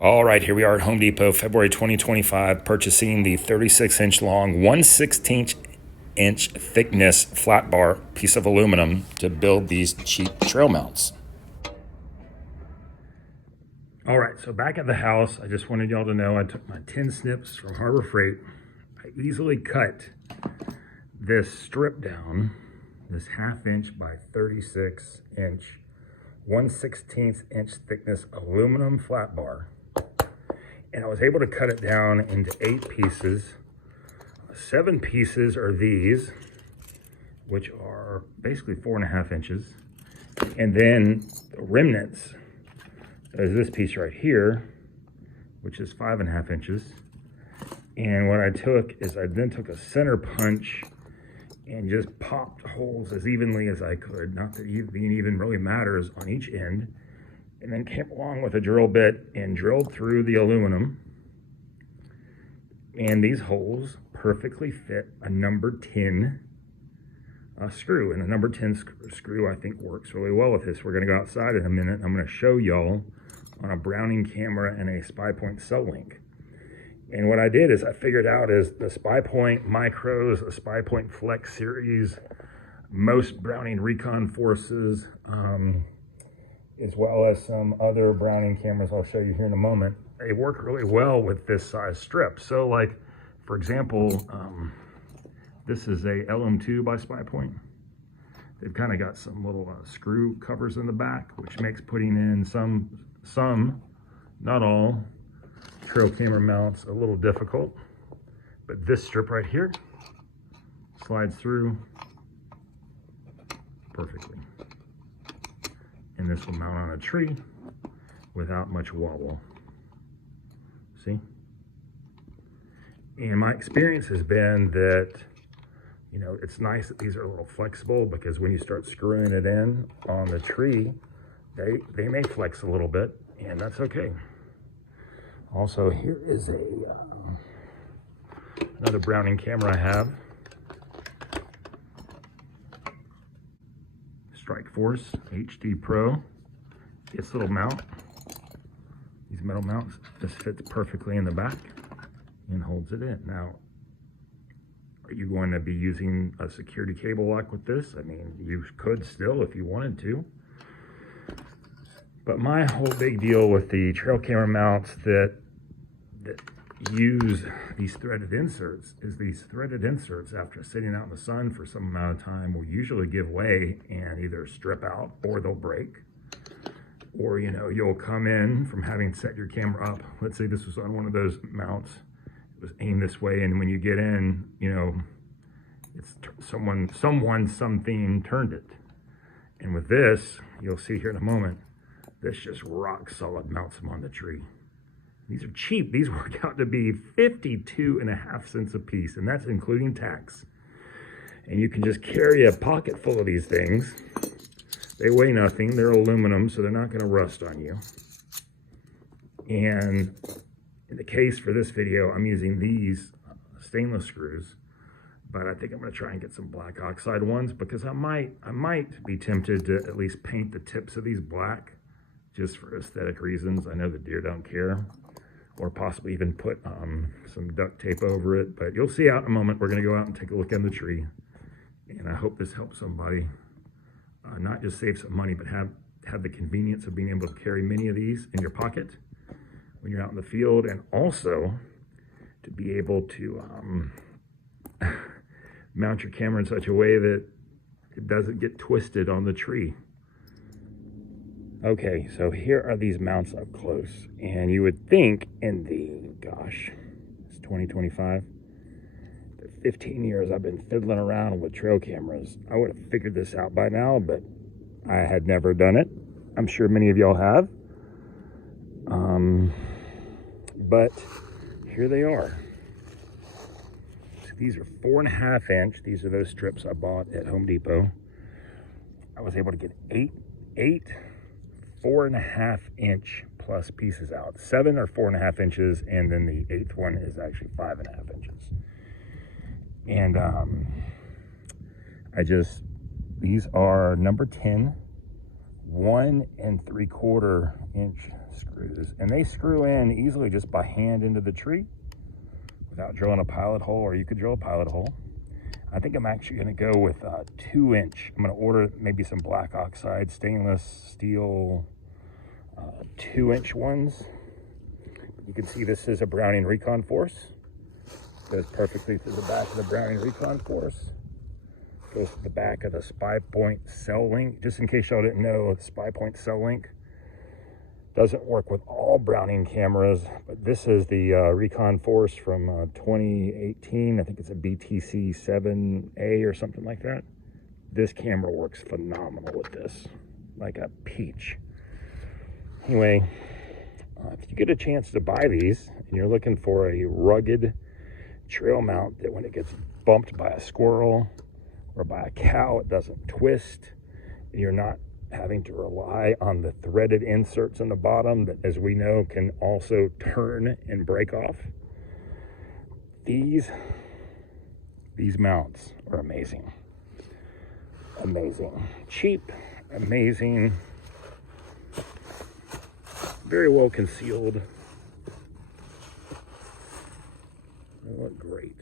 All right, here we are at Home Depot, February 2025, purchasing the 36-inch long, 1/16-inch thickness flat bar piece of aluminum to build these cheap trail mounts. All right, so back at the house, I just wanted y'all to know I took my 10 snips from Harbor Freight. I easily cut this strip down, this 1/2 inch by 36-inch, 1/16-inch thickness aluminum flat bar. And I was able to cut it down into 8 pieces. 7 pieces are these, which are basically 4.5 inches. And then the remnants is this piece right here, which is 5.5 inches. And what I took is I then took a center punch and just popped holes as evenly as I could. Not that it even really matters on each end. And then came along with a drill bit and drilled through the aluminum. And these holes perfectly fit a number 10 screw. And a number 10 screw I think works really well with this. We're going to go outside in a minute. I'm going to show y'all on a Browning camera and a Spypoint cell link. And what I did is I figured out is the Spypoint Micros, the Spypoint Flex series, most Browning Recon Forces, as well as some other Browning cameras I'll show you here in a moment, they work really well with this size strip. So like, for example, this is a LM2 by Spypoint. They've kind of got some little screw covers in the back, which makes putting in some, not all, trail camera mounts a little difficult. But this strip right here slides through perfectly. And this will mount on a tree without much wobble. See? And my experience has been that, you know, it's nice that these are a little flexible, because when you start screwing it in on the tree, they may flex a little bit, and that's okay. Also, here is another Browning camera I have. Strikeforce HD Pro. Its little mount, these metal mounts, just fits perfectly in the back and holds it in. Now, are you going to be using a security cable lock with this? I mean, you could still if you wanted to. But my whole big deal with the trail camera mounts that use these threaded inserts is these threaded inserts, after sitting out in the sun for some amount of time, will usually give way and either strip out or they'll break. Or, you know, you'll come in from having set your camera up. Let's say this was on one of those mounts. It was aimed this way, and when you get in, you know, it's something turned it. And with this, you'll see here in a moment, this just rock solid mounts them on the tree. These are cheap. These work out to be 52.5 cents a piece, and that's including tax. And you can just carry a pocket full of these things. They weigh nothing. They're aluminum, so they're not going to rust on you. And in the case for this video, I'm using these stainless screws, but I think I'm going to try and get some black oxide ones, because I might be tempted to at least paint the tips of these black, just for aesthetic reasons. I know the deer don't care. Or possibly even put some duct tape over it. But you'll see out in a moment. We're going to go out and take a look at the tree. And I hope this helps somebody not just save some money, but have the convenience of being able to carry many of these in your pocket when you're out in the field. And also to be able to mount your camera in such a way that it doesn't get twisted on the tree. Okay, so here are these mounts up close, and you would think in the, gosh, it's 2025, the 15 years I've been fiddling around with trail cameras, I would have figured this out by now, but I had never done it. I'm sure many of y'all have. But here they are. So these are 4.5 inch. These are those strips I bought at Home Depot. I was able to get eight 4.5 inch plus pieces out. 7 are 4.5 inches, and then the 8th one is actually 5.5 inches. And these are number 10 1 3/4 inch screws, and they screw in easily just by hand into the tree without drilling a pilot hole, or you could drill a pilot hole. I think I'm actually going to go with 2 inch. I'm going to order maybe some black oxide stainless steel 2 inch ones. You can see this is a Browning Recon Force. Goes perfectly through the back of the Browning Recon Force. Goes to the back of the Spypoint cell link. Just in case y'all didn't know, the Spypoint cell link doesn't work with all Browning cameras, but this is the Recon Force from 2018. I think it's a BTC 7A or something like that. This camera works phenomenal with this, like a peach. Anyway, if you get a chance to buy these and you're looking for a rugged trail mount that when it gets bumped by a squirrel or by a cow, it doesn't twist, and you're not having to rely on the threaded inserts in the bottom that, as we know, can also turn and break off. These mounts are amazing. Amazing. Cheap, amazing, very well concealed. They look great.